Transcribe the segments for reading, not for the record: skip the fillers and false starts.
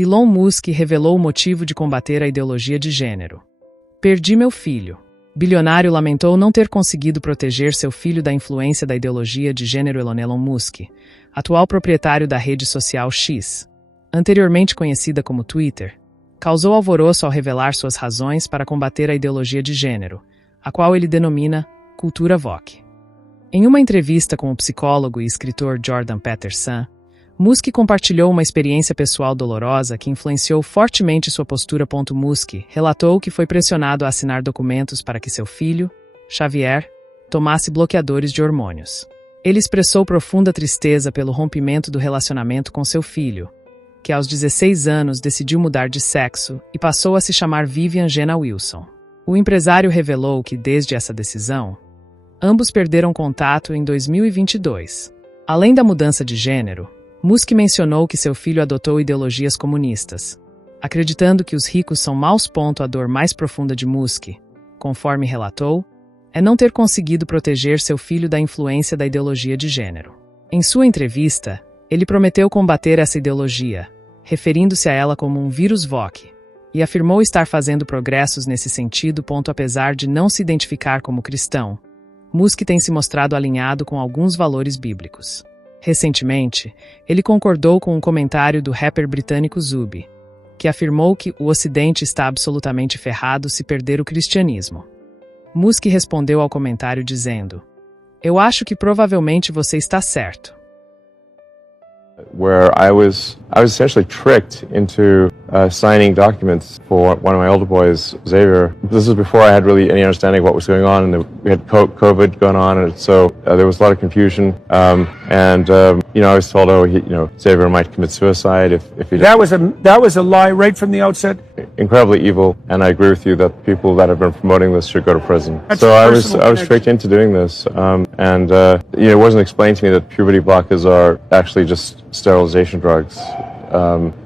Elon Musk revelou o motivo de combater a ideologia de gênero. Perdi meu filho. Bilionário lamentou não ter conseguido proteger seu filho da influência da ideologia de gênero. Elon Musk, atual proprietário da rede social X, anteriormente conhecida como Twitter, causou alvoroço ao revelar suas razões para combater a ideologia de gênero, a qual ele denomina cultura woke. Em uma entrevista com o psicólogo e escritor Jordan Peterson, Musk compartilhou uma experiência pessoal dolorosa que influenciou fortemente sua postura. Musk relatou que foi pressionado a assinar documentos para que seu filho, Xavier, tomasse bloqueadores de hormônios. Ele expressou profunda tristeza pelo rompimento do relacionamento com seu filho, que aos 16 anos decidiu mudar de sexo e passou a se chamar Vivian Jenna Wilson. O empresário revelou que, desde essa decisão, ambos perderam contato em 2022. Além da mudança de gênero, Musk mencionou que seu filho adotou ideologias comunistas, acreditando que os ricos são maus. A dor mais profunda de Musk, conforme relatou, é não ter conseguido proteger seu filho da influência da ideologia de gênero. Em sua entrevista, ele prometeu combater essa ideologia, referindo-se a ela como um vírus woke, e afirmou estar fazendo progressos nesse sentido. Apesar de não se identificar como cristão, Musk tem se mostrado alinhado com alguns valores bíblicos. Recentemente, ele concordou com um comentário do rapper britânico Zubi, que afirmou que o Ocidente está absolutamente ferrado se perder o cristianismo. Musk respondeu ao comentário dizendo: "Eu acho que provavelmente você está certo." Where I was essentially tricked into signing documents for one of my older boys, Xavier. This was before I had really any understanding of what was going on, and we had COVID going on, and so there was a lot of confusion. I was told, Xavier might commit suicide if he. That was a lie right from the outset. Incredibly evil, and I agree with you that people that have been promoting this should go to prison. That's so I was tricked into doing this, it wasn't explained to me that puberty blockers are actually just sterilization drugs,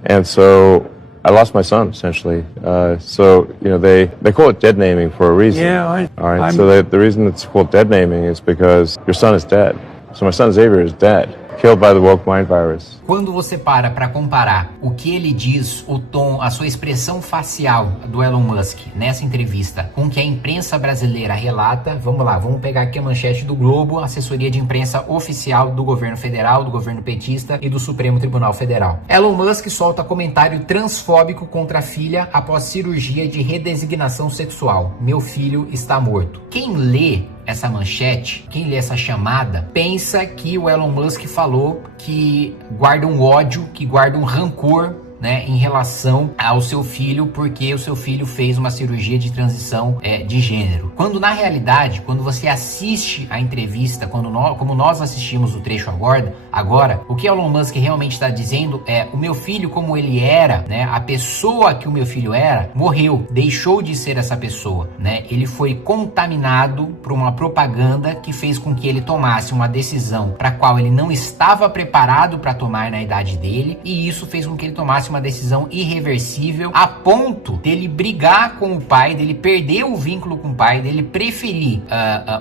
and so I lost my son essentially. They call it dead naming for a reason. Yeah, all right. So the reason it's called dead naming is because your son is dead. So my son Xavier is dead, killed by the woke mind virus. Quando você para comparar o que ele diz, o tom, a sua expressão facial do Elon Musk nessa entrevista com o que a imprensa brasileira relata, vamos pegar aqui a manchete do Globo, assessoria de imprensa oficial do governo federal, do governo petista e do Supremo Tribunal Federal. Elon Musk solta comentário transfóbico contra a filha após cirurgia de redesignação sexual. Meu filho está morto. Quem lê essa manchete, quem lê essa chamada, pensa que o Elon Musk falou que guarda um ódio, que guarda um rancor, né, em relação ao seu filho, porque o seu filho fez uma cirurgia de transição de gênero. Quando na realidade, quando você assiste a entrevista, como nós assistimos o trecho agora, o que Elon Musk realmente está dizendo é: o meu filho como ele era, né, a pessoa que o meu filho era, morreu, deixou de ser essa pessoa, né? Ele foi contaminado por uma propaganda que fez com que ele tomasse uma decisão para a qual ele não estava preparado para tomar na idade dele, e isso fez com que ele tomasse uma decisão irreversível a ponto dele brigar com o pai, dele perder o vínculo com o pai, dele preferir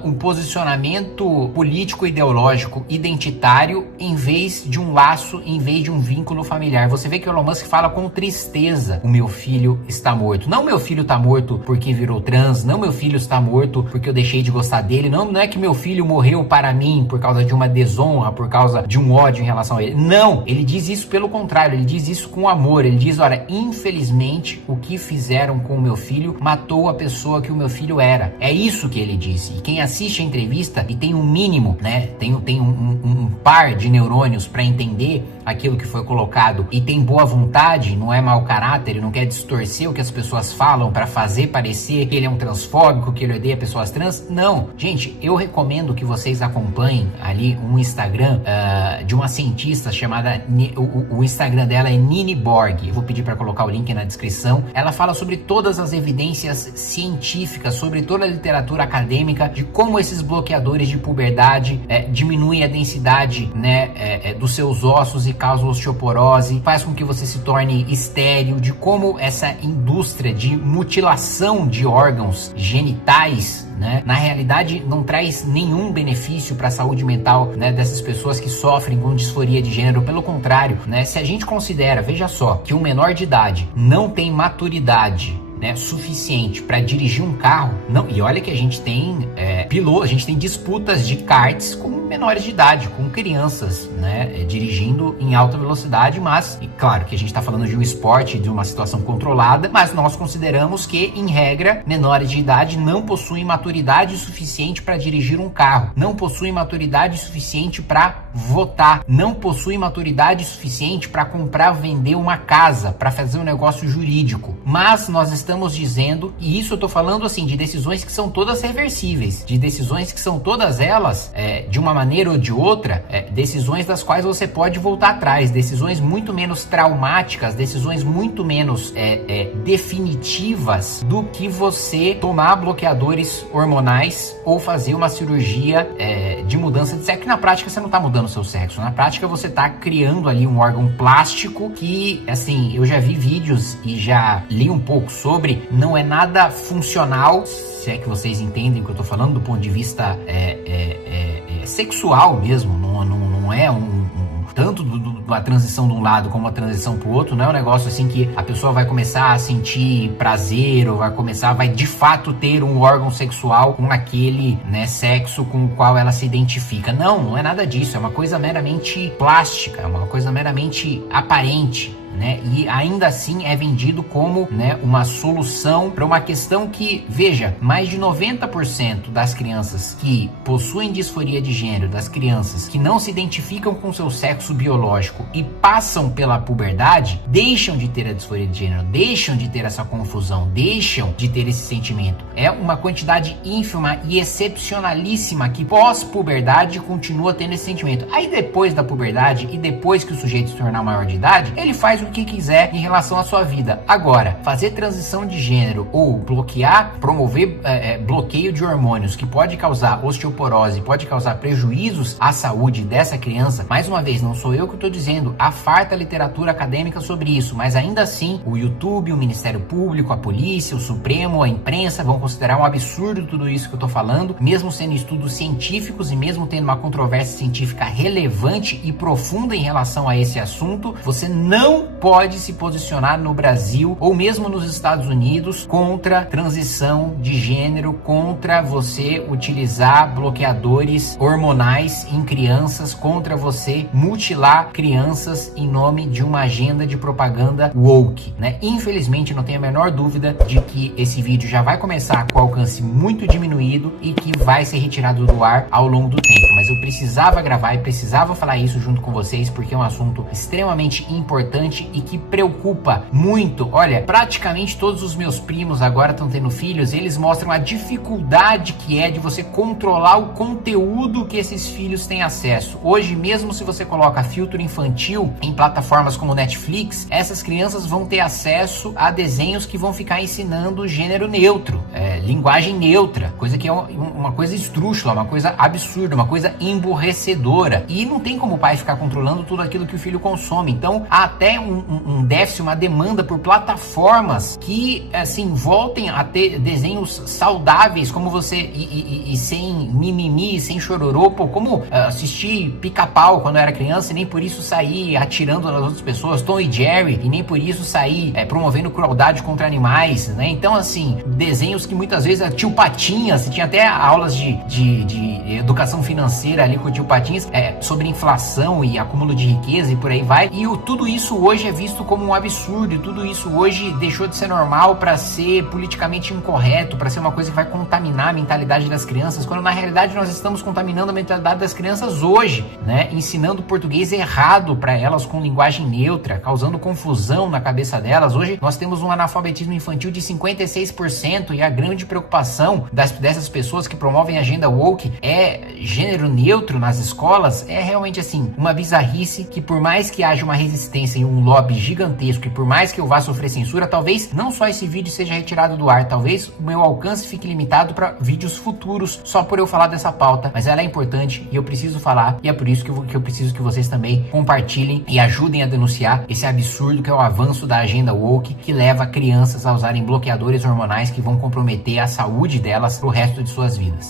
um posicionamento político, ideológico, identitário em vez de um laço, em vez de um vínculo familiar. Você vê que o Elon Musk fala com tristeza: o meu filho está morto. Não meu filho está morto porque virou trans, não meu filho está morto porque eu deixei de gostar dele, não é que meu filho morreu para mim por causa de uma desonra, por causa de um ódio em relação a ele. Não, ele diz isso pelo contrário, ele diz isso com amor. Ele diz: olha, infelizmente o que fizeram com o meu filho matou a pessoa que o meu filho era. É isso que ele disse. E quem assiste a entrevista e tem um mínimo, né, tem um par de neurônios para entender aquilo que foi colocado e tem boa vontade, não é mau caráter, ele não quer distorcer o que as pessoas falam para fazer parecer que ele é um transfóbico, que ele odeia pessoas trans. Não, gente, eu recomendo que vocês acompanhem ali um Instagram de uma cientista chamada, o Instagram dela é Nini Borg. Eu vou pedir para colocar o link na descrição. Ela fala sobre todas as evidências científicas, sobre toda a literatura acadêmica de como esses bloqueadores de puberdade diminuem a densidade, né, dos seus ossos e você causa osteoporose, faz com que você se torne estéril, de como essa indústria de mutilação de órgãos genitais, né, na realidade não traz nenhum benefício para a saúde mental, né, dessas pessoas que sofrem com disforia de gênero. Pelo contrário, né, se a gente considera, veja só, que um menor de idade não tem maturidade, né, suficiente para dirigir um carro, não, e olha que a gente tem a gente tem disputas de karts com menores de idade, com crianças, né, dirigindo em alta velocidade, mas, e claro que a gente está falando de um esporte, de uma situação controlada, mas nós consideramos que, em regra, menores de idade não possuem maturidade suficiente para dirigir um carro, não possuem maturidade suficiente para votar, não possuem maturidade suficiente para comprar, vender uma casa, para fazer um negócio jurídico, mas nós estamos dizendo, e isso eu tô falando assim, de decisões que são todas reversíveis, de decisões que são todas elas, de uma maneira ou de outra, decisões das quais você pode voltar atrás, decisões muito menos traumáticas, decisões muito menos definitivas do que você tomar bloqueadores hormonais ou fazer uma cirurgia de mudança de sexo, que na prática você não tá mudando o seu sexo, na prática você tá criando ali um órgão plástico que, assim, eu já vi vídeos e já li um pouco sobre, não é nada funcional, se é que vocês entendem o que eu tô falando do ponto de vista sexual mesmo, não é tanto a transição de um lado como a transição pro outro, não é um negócio assim que a pessoa vai começar a sentir prazer ou vai de fato ter um órgão sexual com aquele, né, sexo com o qual ela se identifica. Não é nada disso, é uma coisa meramente plástica, é uma coisa meramente aparente, né? E ainda assim é vendido como, né, uma solução para uma questão que, veja, mais de 90% das crianças que possuem disforia de gênero, das crianças que não se identificam com seu sexo biológico e passam pela puberdade, deixam de ter a disforia de gênero, deixam de ter essa confusão, deixam de ter esse sentimento. É uma quantidade ínfima e excepcionalíssima que pós-puberdade continua tendo esse sentimento. Aí depois da puberdade e depois que o sujeito se tornar maior de idade, ele faz o que quiser em relação à sua vida. Agora, fazer transição de gênero ou promover bloqueio de hormônios que pode causar osteoporose, pode causar prejuízos à saúde dessa criança, mais uma vez, não sou eu que estou dizendo, há farta literatura acadêmica sobre isso, mas ainda assim, o YouTube, o Ministério Público, a polícia, o Supremo, a imprensa vão considerar um absurdo tudo isso que eu estou falando, mesmo sendo estudos científicos e mesmo tendo uma controvérsia científica relevante e profunda em relação a esse assunto, você não pode se posicionar no Brasil ou mesmo nos Estados Unidos contra transição de gênero, contra você utilizar bloqueadores hormonais em crianças, contra você mutilar crianças em nome de uma agenda de propaganda woke, né? Infelizmente, não tenho a menor dúvida de que esse vídeo já vai começar com alcance muito diminuído e que vai ser retirado do ar ao longo do tempo, mas eu precisava gravar e precisava falar isso junto com vocês porque é um assunto extremamente importante e que preocupa muito. Olha, praticamente todos os meus primos agora estão tendo filhos, eles mostram a dificuldade que é de você controlar o conteúdo que esses filhos têm acesso. Hoje, mesmo se você coloca filtro infantil em plataformas como Netflix, essas crianças vão ter acesso a desenhos que vão ficar ensinando gênero neutro, linguagem neutra, coisa que é uma coisa esdrúxula, uma coisa absurda, uma coisa emburrecedora. E não tem como o pai ficar controlando tudo aquilo que o filho consome. Então, há até um déficit, uma demanda por plataformas que, assim, voltem a ter desenhos saudáveis, como você, e sem mimimi, sem chororô, pô, como assistir Pica-Pau quando eu era criança e nem por isso sair atirando nas outras pessoas, Tom e Jerry, e nem por isso sair promovendo crueldade contra animais, né? Então, assim, desenhos que muitas vezes Tio Patinhas, tinha até aulas de educação financeira ali com o Tio Patinhas, sobre inflação e acúmulo de riqueza e por aí vai, e tudo isso hoje é visto como um absurdo, e tudo isso hoje deixou de ser normal para ser politicamente incorreto, para ser uma coisa que vai contaminar a mentalidade das crianças, quando na realidade nós estamos contaminando a mentalidade das crianças hoje, né? Ensinando português errado para elas com linguagem neutra, causando confusão na cabeça delas. Hoje nós temos um analfabetismo infantil de 56% e a grande preocupação dessas pessoas que promovem a agenda woke é gênero neutro nas escolas é realmente assim, uma bizarrice que por mais que haja uma resistência e um lobby gigantesco e por mais que eu vá sofrer censura, talvez não só esse vídeo seja retirado do ar, talvez o meu alcance fique limitado para vídeos futuros só por eu falar dessa pauta, mas ela é importante e eu preciso falar e é por isso que eu preciso que vocês também compartilhem e ajudem a denunciar esse absurdo que é o avanço da agenda woke que leva crianças a usarem bloqueadores hormonais que vão comprometer a saúde delas pro resto de suas vidas.